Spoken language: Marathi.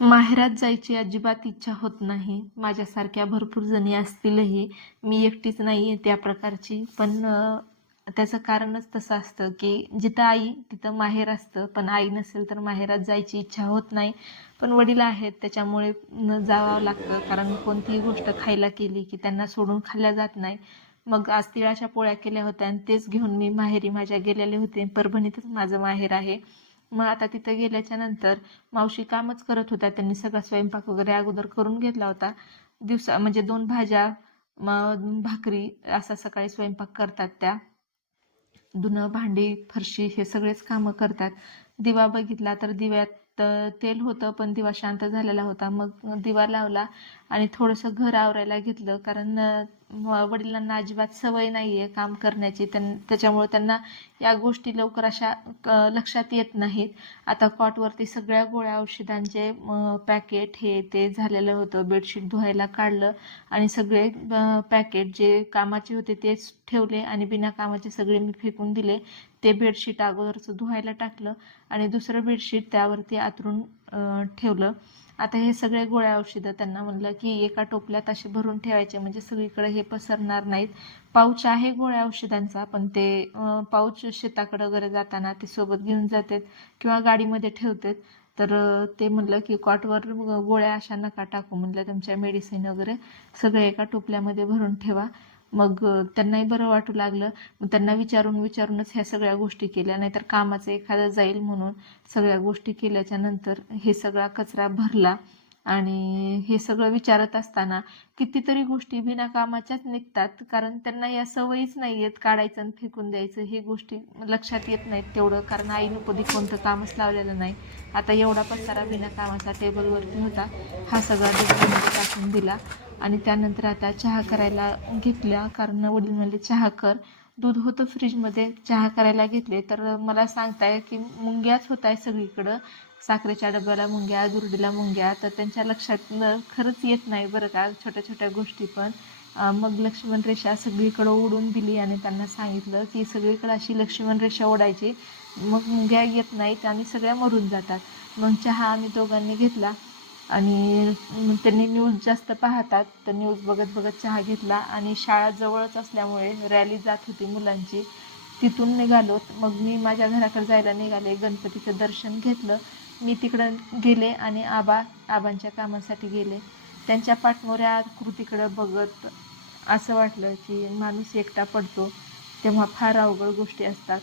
माहेरात जायची अजिबात इच्छा होत नाही. माझ्यासारख्या भरपूर जणी असतीलही. मी एकटीच नाही आहे त्या प्रकारची. पण त्याचं कारणच तसं असतं, की जिथं आई तिथं माहेर असतं. पण आई नसेल तर माहेरात जायची इच्छा होत नाही. पण वडील आहेत त्याच्यामुळे जावं लागतं. कारण कोणतीही गोष्ट खायला केली की त्यांना सोडून खाल्ल्या जात नाही. मग आज तिळाच्या पोळ्या केल्या होत्या आणि तेच घेऊन मी माहेरी माझ्या गेलेले होते. परभणीतच माझं माहेर आहे. मग आता तिथं गेल्याच्या नंतर मावशी कामच करत होत्या. त्यांनी सगळा स्वयंपाक वगैरे अगोदर करून घेतला होता. दिवसा म्हणजे 2 भाज्या, मग भाकरी असा सकाळी स्वयंपाक करतात त्या. धुणं, भांडी, फरशी हे सगळेच कामं करतात. दिवा बघितला तर दिव्यात तेल होतं पण दिवा शांत झालेला होता. मग दिवा लावला आणि थोडंसं घर आवरायला घेतलं. कारण वडिलांना अजिबात सवय नाही आहे काम करण्याची. त्याच्यामुळे त्यांना या गोष्टी लवकर अशा लक्षात येत नाहीत. आता कॉटवरती सगळ्या गोळ्या औषधांचे पॅकेट हे ते झालेलं होतं. बेडशीट धुवायला काढलं आणि सगळे पॅकेट जे कामाचे होते तेच ठेवले आणि बिना कामाचे सगळे मी फेकून दिले. ते बेडशीट अगोदरचं धुवायला टाकलं आणि दुसरं बेडशीट त्यावरती आथरून ठेवलं. आता हे सगळे गोळ्या औषधं त्यांना म्हणलं की एका टोपल्यात असे भरून ठेवायचे, म्हणजे सगळीकडे हे पसरणार नाहीत. पाऊच आहे गोळ्या औषधांचा, पण ते पाऊच शेताकडे वगैरे जाताना ते सोबत घेऊन जातात किंवा गाडीमध्ये ठेवतात. तर ते म्हणलं की कॉटवर गोळ्या अशा नका टाकू, म्हणलं तुमच्या मेडिसिन वगैरे सगळे एका टोपल्यामध्ये भरून ठेवा. मग त्यांनाही बरं वाटू लागलं. मग त्यांना विचारूनच ह्या सगळ्या गोष्टी केल्या. नाहीतर कामाचं एखादं जाईल म्हणून सगळ्या गोष्टी केल्याच्या नंतर हे सगळा कचरा भरला. आणि हे सगळं विचारत असताना कितीतरी गोष्टी बिना कामाच्याच निघतात. कारण त्यांना या सवयीच नाही आहेत काढायचं आणि फेकून द्यायचं. हे गोष्टी लक्षात येत नाहीत तेवढं, कारण आईनं कधी कोणतं कामच लावलेलं नाही. आता एवढा पसारा बिना कामाचा टेबलवरती होता, हा सगळा डब्यामध्ये टाकून दिला. आणि त्यानंतर आता चहा करायला घेतल्या. कारण वडील म्हणले चहा कर. दूध होतं फ्रीजमध्ये, चहा करायला घेतले तर मला सांगताय की मुंग्याच होत आहे सगळीकडं. साखरेच्या डब्याला मुंग्या, दुरडीला मुंग्या. तर त्यांच्या लक्षात खरंच येत नाही बरं का छोट्या छोट्या गोष्टी पण. मग लक्ष्मण रेषा सगळीकडं ओढून दिली आणि त्यांना सांगितलं की सगळीकडं अशी लक्ष्मण रेषा ओढायची, मग मुंग्या येत नाहीत आणि सगळ्या मरून जातात. मग चहा आम्ही दोघांनी घेतला आणि त्यांनी न्यूज जास्त पाहतात तर न्यूज बघत बघत चहा घेतला. आणि शाळा जवळच असल्यामुळे रॅली जात होती मुलांची, तिथून निघालो. मग मी माझ्या घराकडे जायला निघाले. गणपतीचं दर्शन घेतलं. मी तिकडं गेले आणि आबांच्या कामासाठी गेले. त्यांच्या पाठमोऱ्या कृतीकडं बघत असं वाटलं की माणूस एकटा पडतो तेव्हा फार अवघड गोष्टी असतात.